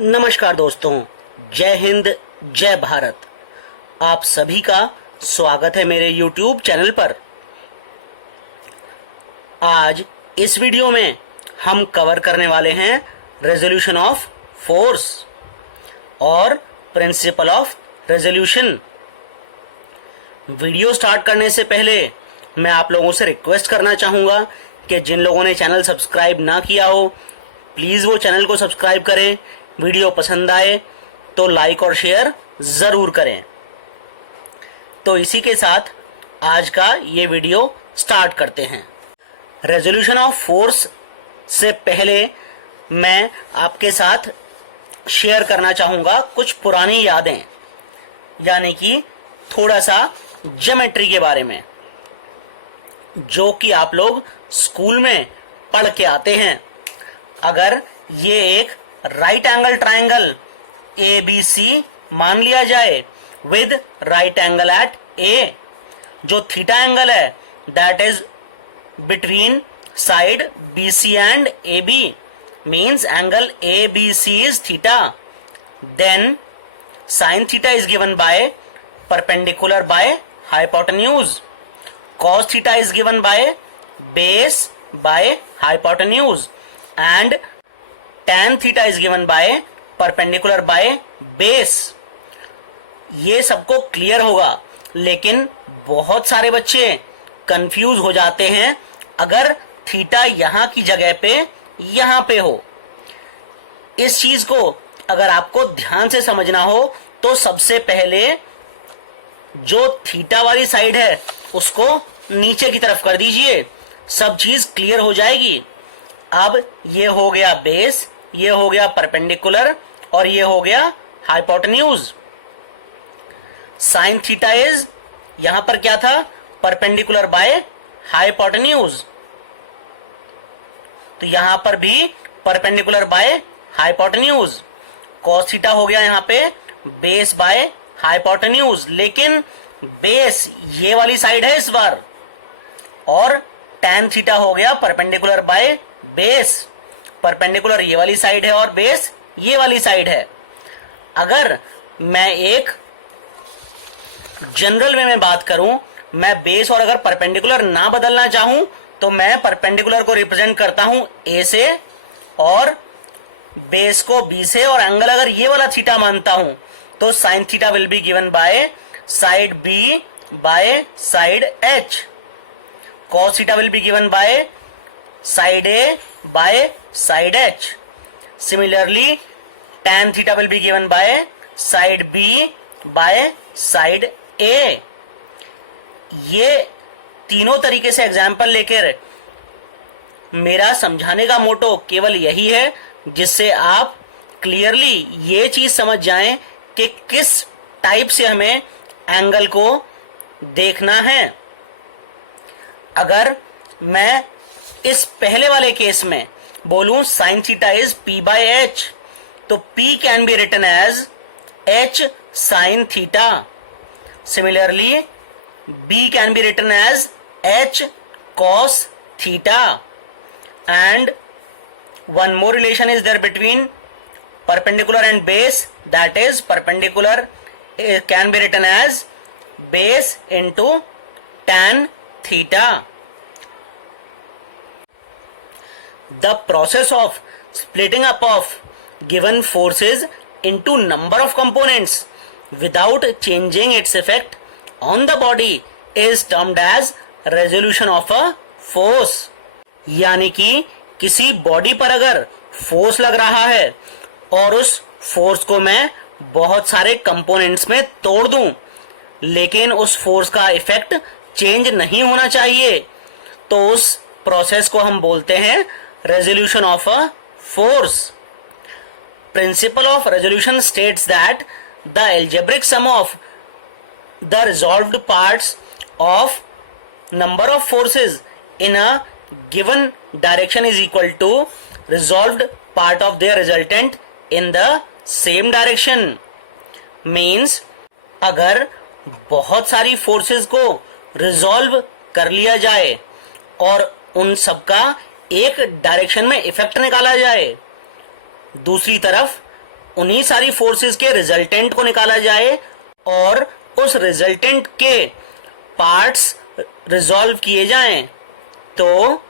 नमस्कार दोस्तों, जय हिंद, जय भारत। आप सभी का स्वागत है मेरे YouTube चैनल पर। आज इस वीडियो में हम कवर करने वाले हैं रेजोल्यूशन ऑफ फोर्स और principal of resolution. Video start करने से पहले मैं आप लोगों से रिक्वेस्ट करना चाहूंगा कि जिन लोगों ने चैनल सब्सक्राइब ना किया हो, प्लीज वो चैनल को सब्सक्राइब करें। वीडियो पसंद आए तो लाइक और शेयर जरूर करें। तो इसी के साथ आज का ये वीडियो स्टार्ट करते हैं। रेजोल्यूशन ऑफ फोर्स से पहले मैं आपके साथ शेयर करना चाहूंगा कुछ पुरानी यादें, यानी कि थोड़ा सा ज्योमेट्री के बारे में, जो कि आप लोग स्कूल में पढ़ के आते हैं। अगर ये एक राइट एंगल ट्रायंगल ABC मान लिया जाए with right angle at A, जो थीटा एंगल है that is between side BC and AB, means angle ABC is theta, then sin theta is given by perpendicular by hypotenuse, cos theta is given by base by hypotenuse, and tan theta is given by perpendicular by base। ये सबको clear होगा, लेकिन बहुत सारे बच्चे confuse हो जाते हैं अगर थीटा यहां की जगह पे यहां पे हो। इस चीज को अगर आपको ध्यान से समझना हो तो सबसे पहले जो थीटा वाली साइड है उसको नीचे की तरफ कर दीजिए, सब चीज क्लियर हो जाएगी। अब ये हो गया बेस, ये हो गया परपेंडिकुलर और ये हो गया हाइपोटेन्यूज। साइन थीटा इज यहां पर क्या था, परपेंडिकुलर बाय हाइपोटेन्यूज, तो यहां पर भी perpendicular by hypotenuse. Cos theta हो गया यहां पे बेस बाय हाइपोटेन्यूज, लेकिन बेस ये वाली साइड है इस बार, और tan थीटा हो गया परपेंडिकुलर बाय बेस। परपेंडिकुलर ये वाली साइड है और बेस ये वाली साइड है। अगर मैं एक जनरल वे में बात करूं, मैं बेस और अगर परपेंडिकुलर ना बदलना चाहूं तो मैं परपेंडिकुलर को रिप्रेजेंट करता हूं A से और बेस को B से, और एंगल अगर ये वाला थीटा मानता हूं तो sine theta will be given by side B by side H, cos theta will be given by side A by side H. Similarly, tan theta will be given by side B by side A. ये तीनों तरीके से example लेकर मेरा समझाने का मोटो केवल यही है जिससे आप क्लियरली ये चीज समझ जाएं कि किस टाइप से हमें एंगल को देखना है। अगर मैं इस पहले वाले केस में बोलूं sine theta is P by H, तो P can be written as H sine theta. Similarly B can be written as H cos theta, and one more relation is there between perpendicular and base, that is perpendicular can be written as base into tan theta. The process of splitting up of given forces into number of components without changing its effect on the body is termed as resolution of a force। यानी कि किसी body पर अगर force लग रहा है और उस फोर्स को मैं बहुत सारे कंपोनेंट्स में तोड़ दूं, लेकिन उस फोर्स का इफेक्ट चेंज नहीं होना चाहिए, तो उस प्रोसेस को हम बोलते हैं resolution of a force. Principle of resolution states that the algebraic sum of the resolved parts of number of forces in a given direction is equal to resolved part of their resultant in the same direction. Means अगर बहुत सारी forces को resolve कर लिया जाए और उन सबका एक डायरेक्शन में इफेक्ट निकाला जाए, दूसरी तरफ उन्हीं सारी फोर्सेस के रिजल्टेंट को निकाला जाए और उस रिजल्टेंट के पार्ट्स रिजॉल्व किए जाएं, तो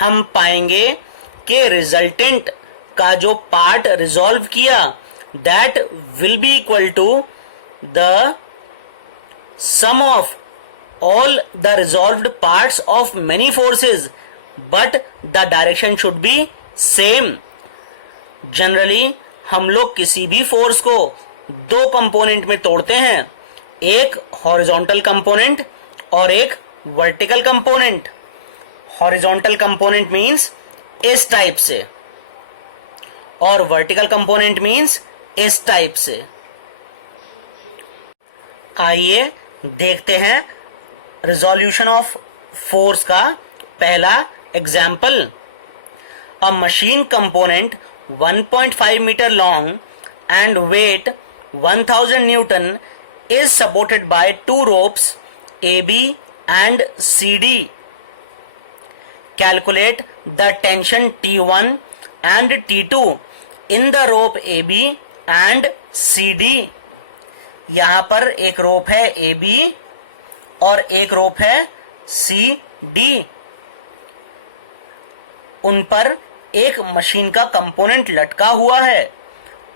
हम पाएंगे कि रिजल्टेंट का जो पार्ट रिजॉल्व किया that will be equal to the sum of all the resolved parts of many forces, but the direction should be same. Generally हम लोग किसी भी फोर्स को दो कंपोनेंट में तोड़ते हैं, एक हॉरिजॉन्टल कंपोनेंट और एक vertical component. Horizontal component means इस टाइप से और वर्टिकल कंपोनेंट मींस इस टाइप से. आइए देखते हैं रिजोल्यूशन ऑफ फोर्स का पहला example. A machine component 1.5 metre long and weight 1000 newton is supported by two ropes AB and CD. Calculate the tension T1 and T2 in the rope AB and CD. यहां पर एक रोप है AB और एक रोप है CD. उन पर एक मशीन का कंपोनेंट लटका हुआ है.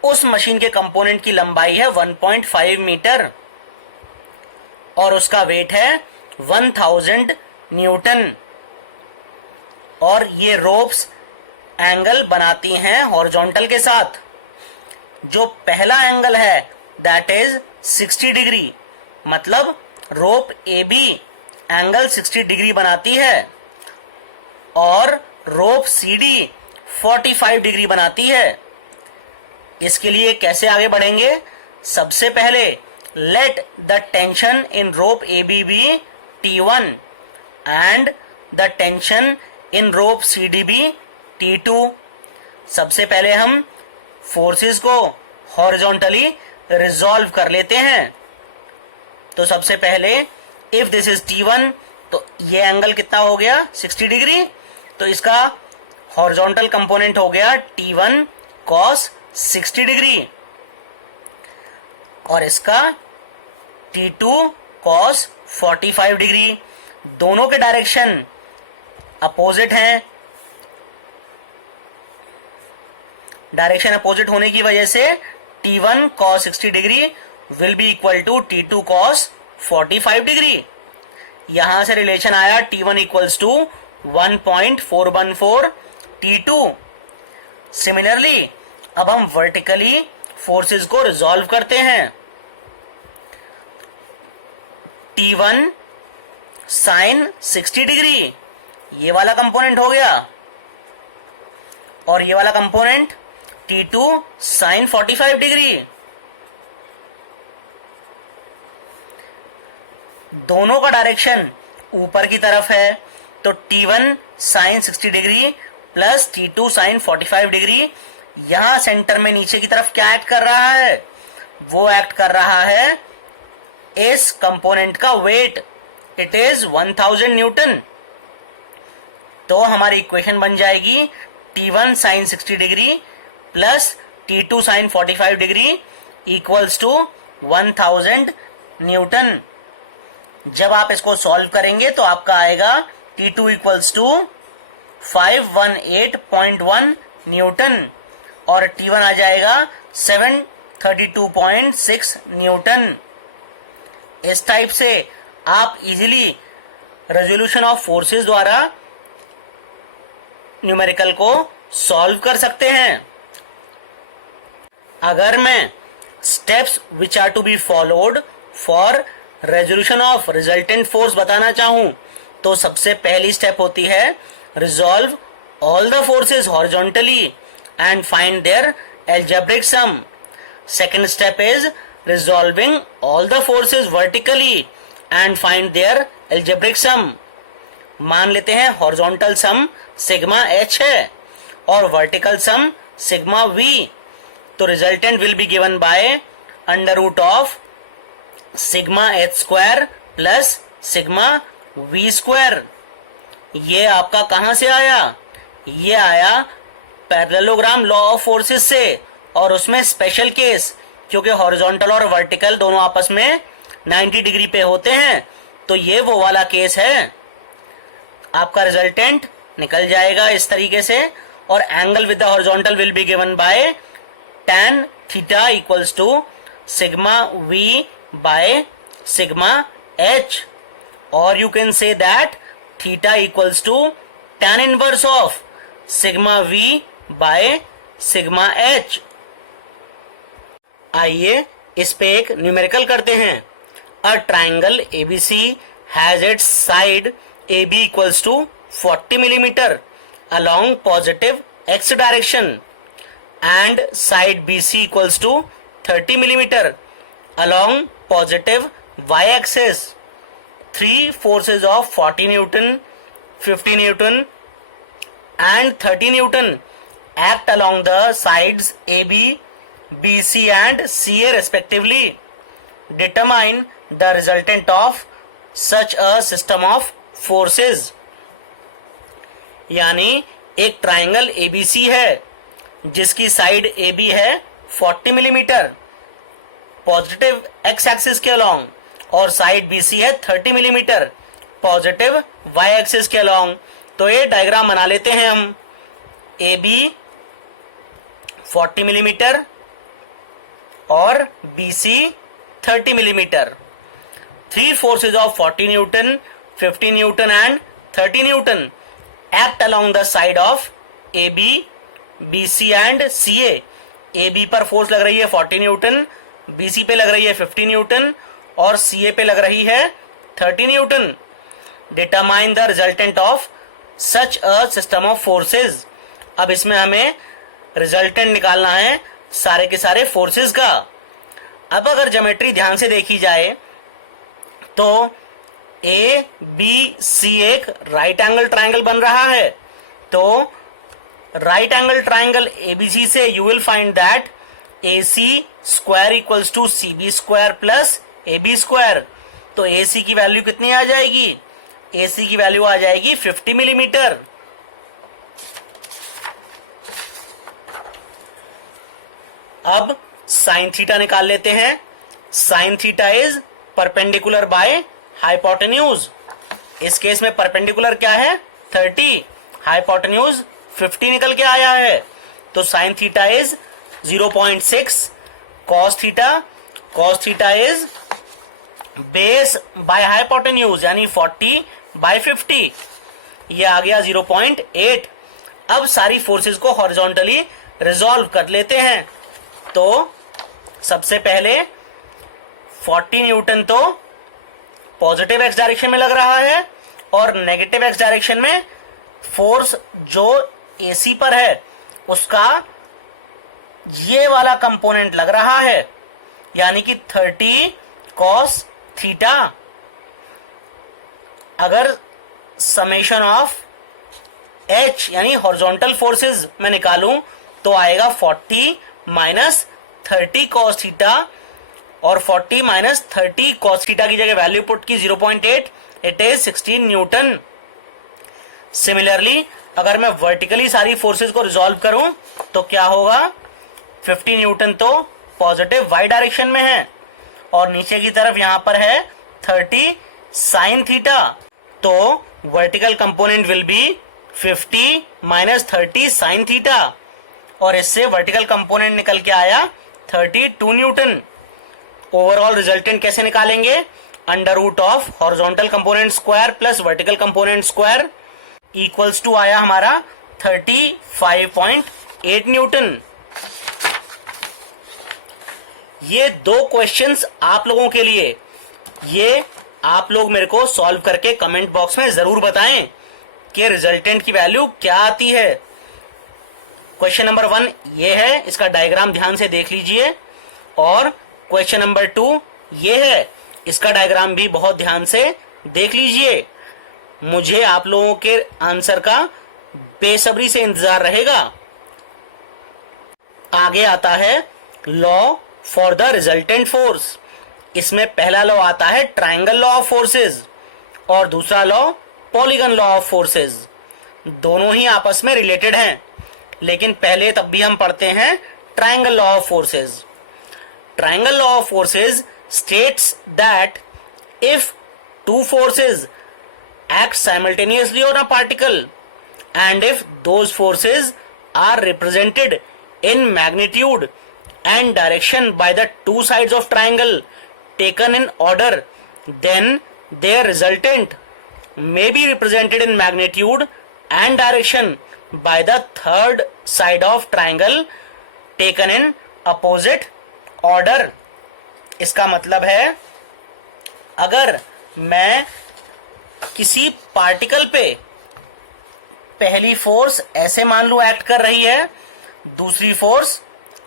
उस मशीन के कंपोनेंट की लंबाई है 1.5 मीटर और उसका वेट है 1000 न्यूटन. और ये रोप्स एंगल बनाती हैं हॉरिजॉन्टल के साथ. जो पहला एंगल है दैट इज 60 डिग्री, मतलब रोप ए बी एंगल 60 डिग्री बनाती है और रोप सी डी 45 डिग्री बनाती है. इसके लिए कैसे आगे बढ़ेंगे? सबसे पहले let the tension in rope A B be T1 and the tension in rope C D be T2. सबसे पहले हम फोर्सेस को हॉरिजॉन्टली रिजॉल्व कर लेते हैं. तो सबसे पहले इफ दिस इज T1 तो ये एंगल कितना हो गया 60 डिग्री. तो इसका हॉरिजॉन्टल कंपोनेंट हो गया T1 cos 60 डिग्री और इसका T2 cos 45 डिग्री. दोनों के डायरेक्शन अपोजिट हैं. डायरेक्शन अपोजिट होने की वजह से T1 cos 60 degree will be equal to T2 cos 45 degree. यहां से रिलेशन आया T1 equals to 1.414 T2. Similarly अब हम वर्टिकली फोर्सेस को रिजॉल्व करते हैं. T1 sin 60 डिग्री ये वाला कंपोनेंट हो गया और ये वाला कंपोनेंट T2 sin 45 डिग्री. दोनों का डायरेक्शन ऊपर की तरफ है तो T1 sin 60 degree plus T2 sin 45 degree. यहां सेंटर में नीचे की तरफ क्या एक्ट कर रहा है? वो एक्ट कर रहा है इस कंपोनेंट का वेट. It is 1000 Newton. तो हमारी इक्वेशन बन जाएगी T1 sin 60 degree plus T2 sin 45 degree equals to 1000 newton. जब आप इसको सॉल्व करेंगे तो आपका आएगा T2 इक्वल्स टू 518.1 न्यूटन और T1 आ जाएगा 732.6 न्यूटन. इस टाइप से आप इजीली रेजोल्यूशन ऑफ फोर्सेस द्वारा न्यूमेरिकल को सॉल्व कर सकते हैं. अगर मैं steps which are to be followed for resolution of resultant force बताना चाहूं तो सबसे पहली स्टेप होती है resolve all the forces horizontally and find their algebraic sum. Second step is resolving all the forces vertically and find their algebraic sum. मान लेते हैं हॉरिजॉन्टल सम सिग्मा h है और वर्टिकल सम सिग्मा v. तो resultant will be given by under root of sigma h square plus sigma v square. ये आपका कहां से आया? ये आया पैरेललोग्राम लॉ ऑफ फोर्सेस से, और उसमें स्पेशल केस, क्योंकि हॉरिजॉन्टल और वर्टिकल दोनों आपस में 90 डिग्री पे होते हैं, तो ये वो वाला केस है। आपका रिजल्टेंट निकल जाएगा इस तरीके से, और angle with the horizontal will be given by tan theta equals to sigma v by sigma h, और you can say that theta equals to tan inverse of sigma v by sigma h। आइए इस पे एक numerical करते हैं। A triangle ABC has its side AB equals to 40 millimeter along positive x direction and side BC equals to 30 millimeter along positive y axis। Three forces of 40 Newton, 50 Newton and 30 Newton act along the sides AB, BC and CA respectively। Determine the resultant of such a system of forces। यानी एक triangle ABC है जिसकी side AB है 40 millimetre positive x axis के along, और side BC है 30 millimetre positive y axis के along. तो ये डायग्राम बना लेते हैं हम। AB 40 मिलीमीटर और BC 30 millimetre. Three forces of 40 Newton, 50 Newton and 30 Newton act along the side of AB, BC and CA। AB पर फोर्स लग रही है 40 न्यूटन, BC पे लग रही है 50 न्यूटन और CA पे लग रही है 30 Newton. Determine the resultant of such a system of forces. अब इसमें हमें रिजल्टेंट निकालना है सारे के सारे फोर्सेज का। अब अगर ज्योमेट्री ध्यान से देखी जाए तो ए बी सी एक राइट एंगल ट्राइंगल बन रहा है। तो राइट एंगल ट्राइंगल एबीसी से you will find that A C square equals to C B square plus A B square. तो ए सी की वैल्यू कितनी आ जाएगी? ए सी की वैल्यू आ जाएगी 50 मिलीमीटर। अब साइन थीटा निकाल लेते हैं। Sign theta is perpendicular by hypotenuse. इस केस में परपेंडिकुलर क्या है? 30, हाइपोटेन्यूज 50 निकल के आया है। तो sign theta is 0.6 cos theta. Cos theta is base by hypotenuse यानी 40/50। ये आ गया 0.8। अब सारी फोर्सेस को हॉरिजॉन्टली रिजॉल्व कर लेते हैं। तो सबसे पहले 40 न्यूटन तो पॉजिटिव एक्स डायरेक्शन में लग रहा है और नेगेटिव एक्स डायरेक्शन में फोर्स जो एसी पर है उसका ये वाला कंपोनेंट लग रहा है यानी कि 30 कॉस थीटा। अगर समेशन ऑफ एच यानी हॉरिजॉन्टल फोर्सेस में निकालूं तो आएगा 40 माइनस 30 कॉस थीटा और 40 माइनस 30 कॉस थीटा की जगह वैल्यू पुट की 0.8, इट इज 16 न्यूटन। सिमिलरली अगर मैं वर्टिकली सारी फोर्सेस को रिजॉल्व करूं तो क्या होगा? 50 न्यूटन तो पॉजिटिव वाई डायरेक्शन में है और नीचे की तरफ यहां पर है 30 साइन थीटा। तो vertical component will be 50 minus 30 sine theta और इससे वर्टिकल कंपोनेंट निकल के आया 32 न्यूटन। ओवरऑल रिजल्टेंट कैसे निकालेंगे? Under root of horizontal component square plus vertical component square equals to आया हमारा 35.8 न्यूटन। ये दो क्वेश्चंस आप लोगों के लिए, ये आप लोग मेरे को सॉल्व करके कमेंट बॉक्स में जरूर बताएं कि रिजल्टेंट की वैल्यू क्या आती है। क्वेश्चन नंबर 1 ये है, इसका डायग्राम ध्यान से देख लीजिए, और क्वेश्चन नंबर 2 ये है, इसका डायग्राम भी बहुत ध्यान से देख लीजिए। मुझे आप लोगों के आंसर का बेसब्री से इंतजार रहेगा। आगे आता है law for the resultant force. इसमें पहला लॉ आता है ट्रायंगल लॉ ऑफ फोर्सेस और दूसरा law polygon law of forces. दोनों ही आपस में रिलेटेड हैं, लेकिन पहले तब भी हम पढ़ते हैं triangle law of forces. Triangle law of forces states that if two forces act simultaneously on a particle and if those forces are represented in magnitude and direction by the two sides of triangle taken in order, then their resultant may be represented in magnitude and direction by the third side of triangle taken in opposite order. इसका मतलब है अगर मैं किसी particle पे पहली force ऐसे मान लूं एक्ट कर रही है, दूसरी फोर्स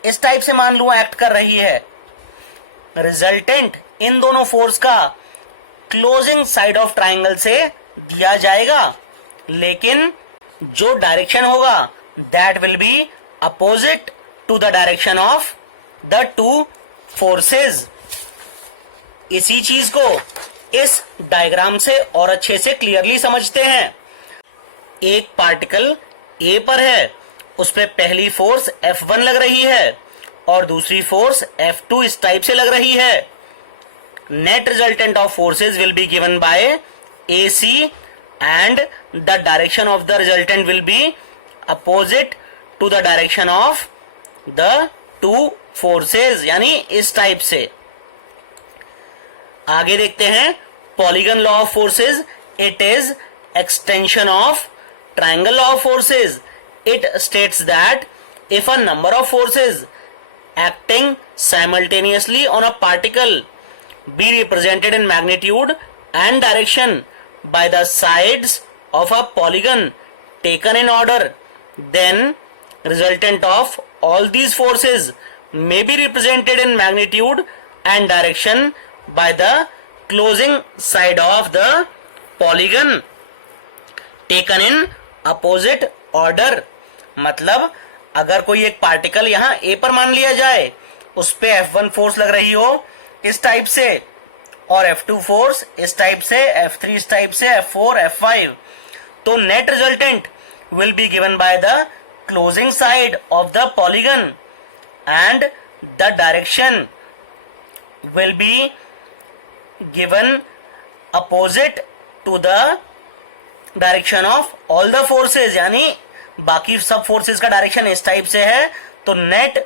इस टाइप से मान लूं एक्ट कर रही है, रिजल्टेंट इन दोनों फोर्स का क्लोजिंग साइड ऑफ ट्राइंगल से दिया जाएगा, लेकिन जो डायरेक्शन होगा that will be opposite to the direction of the two forces. इसी चीज को इस डायग्राम से और अच्छे से क्लियरली समझते हैं. एक पार्टिकल ए पर है, उस पर पहली फोर्स F1 लग रही है और दूसरी फोर्स F2 इस टाइप से लग रही है. Net resultant of forces will be given by AC and the direction of the resultant will be opposite to the direction of the two forces, यानी इस टाइप से. आगे देखते हैं polygon law of forces. It is extension of triangle law of forces. It states that if a number of forces acting simultaneously on a particle be represented in magnitude and direction by the sides of a polygon taken in order, then resultant of all these forces may be represented in magnitude and direction by the closing side of the polygon taken in opposite order. मतलब अगर कोई एक particle यहां A पर मान लिया जाए, उस पे F1 फोर्स लग रही हो इस टाइप से और F2 फोर्स इस टाइप से, F3 इस टाइप से, F4, F5, तो net resultant will be given by the closing side of the polygon and the direction will be given opposite to the direction of all the forces. यानी बाकी सब forces का direction इस type से है, तो net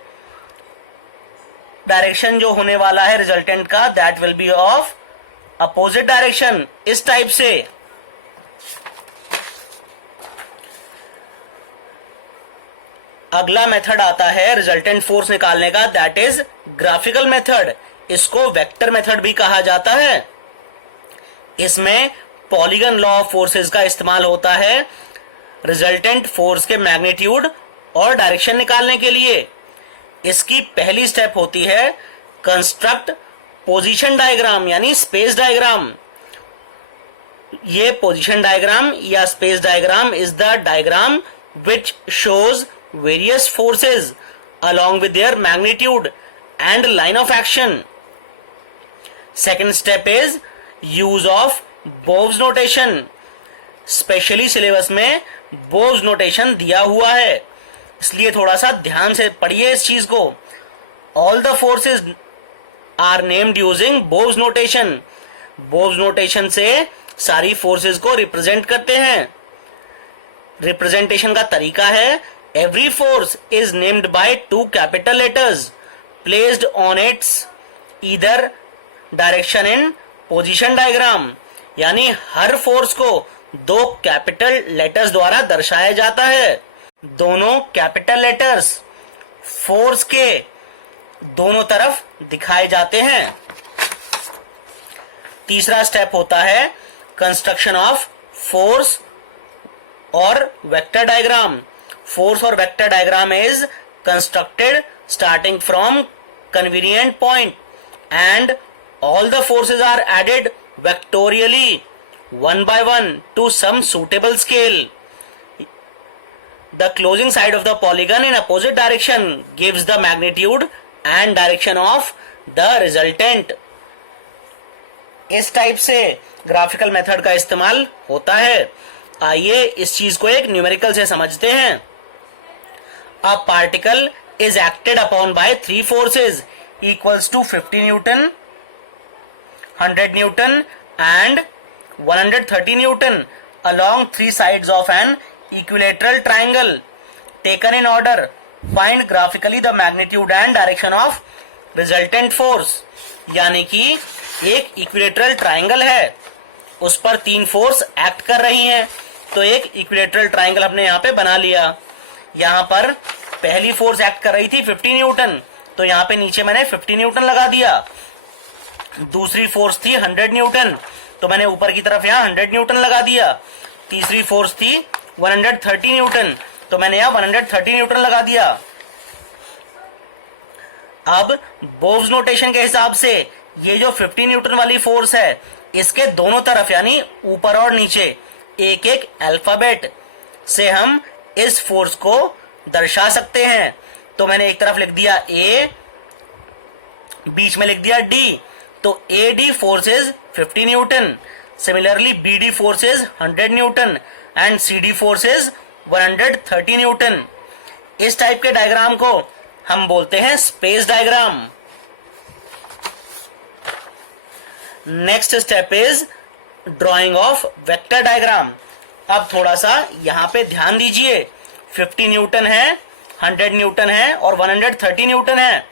direction जो होने वाला है रिजल्टेंट का that will B of opposite direction इस टाइप से. अगला मेथड आता है रिजल्टेंट फोर्स निकालने का, दैट इज ग्राफिकल मेथड. इसको वेक्टर मेथड भी कहा जाता है. इसमें पॉलीगन लॉ ऑफ फोर्सेस का इस्तेमाल होता है रिजल्टेंट फोर्स के मैग्नीट्यूड और डायरेक्शन निकालने के लिए. इसकी पहली स्टेप होती है कंस्ट्रक्ट पोजीशन डायग्राम यानी स्पेस डायग्राम. ये पोजीशन डायग्राम या space diagram is the diagram which shows various forces along with their magnitude and line of action. Second step is use of Bowes notation. Specially syllabus में Bowes notation दिया हुआ है, इसलिए थोड़ा सा ध्यान से पढ़िए इस चीज को. All the forces are named using Bowes notation. Bowes notation से सारी फोर्सेस को रिप्रेजेंट करते हैं. रिप्रेजेंटेशन का तरीका है every force is named by two capital letters placed on its either direction in position diagram. यानी हर फोर्स को दो कैपिटल लेटर्स द्वारा दर्शाया जाता है. दोनों कैपिटल लेटर्स फोर्स के दोनों तरफ दिखाए जाते हैं. तीसरा स्टेप होता है कंस्ट्रक्शन ऑफ फोर्स और vector diagram. Force or vector diagram is constructed starting from convenient point and all the forces are added vectorially one by one to some suitable scale. The closing side of the polygon in opposite direction gives the magnitude and direction of the resultant. इस type से graphical method का इस्तेमाल होता है. आइए इस चीज को एक न्यूमेरिकल से समझते हैं. a particle is acted upon by three forces equals to 50 Newton, 100 Newton and 130 Newton along three sides of an equilateral triangle taken in order. Find graphically the magnitude and direction of resultant force. यानी कि एक equilateral triangle है, उस पर तीन force act कर रही हैं, तो एक इक्विलेटरल ट्राइंगल हमने यहाँ पे बना लिया। यहाँ पर पहली फोर्स एक्ट कर रही थी 50 न्यूटन, तो यहाँ पे नीचे मैंने 50 न्यूटन लगा दिया। दूसरी फोर्स थी 100 न्यूटन, तो मैंने ऊपर की तरफ यहाँ 100 न्यूटन लगा दिया। तीसरी फोर्स थी 130 न्यूटन, तो मैंने यहाँ 130 न्यूटन लगा दिया। अब बोव्स नोटेशन के हिसाब से ये जो 50 न्यूटन वाली फोर्स है, इसके दोनों तरफ यानी ऊपर और नीचे एक एक अल्फाबेट से हम इस फोर्स को दर्शा सकते हैं। तो मैंने एक तरफ लिख दिया A, बीच में लिख दिया D, तो AD force is 50 Newton, similarly BD force is 100 Newton and CD force is 130 Newton. इस टाइप के डायग्राम को हम बोलते हैं space diagram. Next step is drying of vector diagram. अब थोड़ा सा यहां पे ध्यान दीजिए, 50 न्यूटन है, 100 न्यूटन है और 130 न्यूटन है।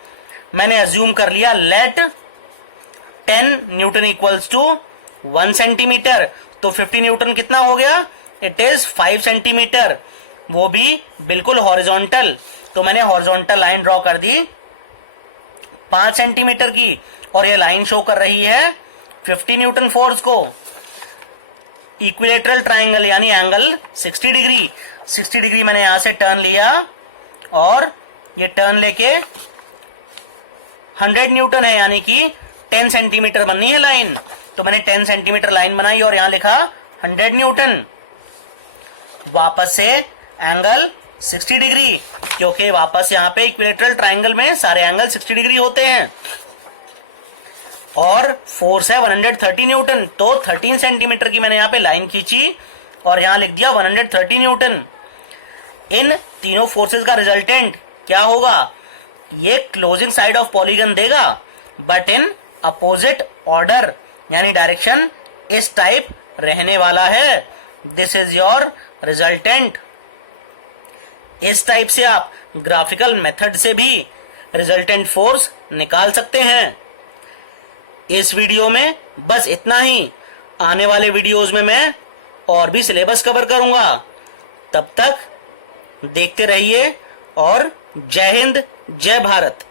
मैंने अज्यूम कर लिया let 10 newton equals to 1 centimetre, तो 50 न्यूटन कितना हो गया? इट इज 5 सेंटीमीटर, वो भी बिल्कुल हॉरिजॉन्टल। तो मैंने हॉरिजॉन्टल लाइन ड्रॉ कर दी 5 सेंटीमीटर की, और ये लाइन शो कर रही है 50 न्यूटन फोर्स को। इक्विलेटरल ट्राइंगल यानी एंगल 60 डिग्री, 60 डिग्री मैंने यहां से टर्न लिया और ये टर्न लेके 100 न्यूटन है, यानी कि 10 सेंटीमीटर बननी है लाइन। तो मैंने 10 सेंटीमीटर लाइन बनाई और यहां लिखा 100 न्यूटन। वापस से एंगल 60 डिग्री, क्योंकि वापस यहां पे इक्विलेटरल ट्राइंगल में सारे एंगल 60 डिग्री होते हैं, और फोर्स है 130 न्यूटन, तो 13 सेंटीमीटर की मैंने यहां पे लाइन खींची और यहां लिख दिया 130 न्यूटन। इन तीनों फोर्सेस का रिजल्टेंट क्या होगा? ये क्लोजिंग साइड ऑफ पॉलीगन देगा, बट इन अपोजिट ऑर्डर, यानी डायरेक्शन इस टाइप रहने वाला है। This is your resultant. इस टाइप से आप ग्राफिकल मेथड से भी रिजल्टेंट फोर्स निकाल सकते हैं। इस वीडियो में बस इतना ही। आने वाले वीडियोस में मैं और भी सिलेबस कवर करूंगा। तब तक देखते रहिए और जय हिंद, जय भारत।